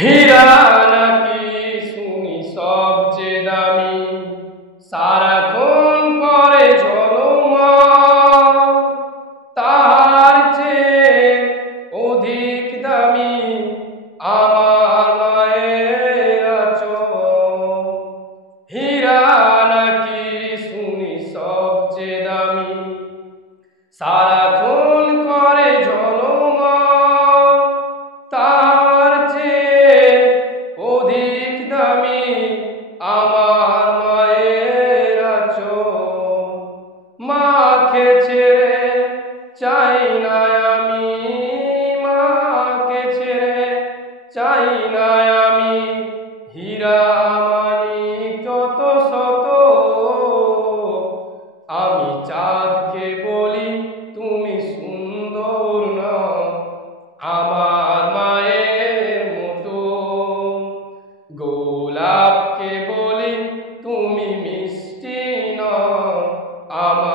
হীরা নাকি শুনি সবচেয়ে দামি, সারাক্ষণ করে ঝলমল, তার চেয়ে অধিক দামি আমার মায়ের আঁচল। হীরা নাকি শুনি সবচেয়ে দামি, সারাক্ষণ করে ঝলমল, তার চেয়ে অধিক দামি আমার মায়ের আঁচল। মাকে ছেড়ে চাই না আমি, মাকে ছেড়ে চাই না আমি, হীরা মানিক যত শত। আমি চাঁদকে বলি তুমি সুন্দর নও আমার মায়ের মতো, গোলাপকে বলি তুমি মিষ্টি নও আমার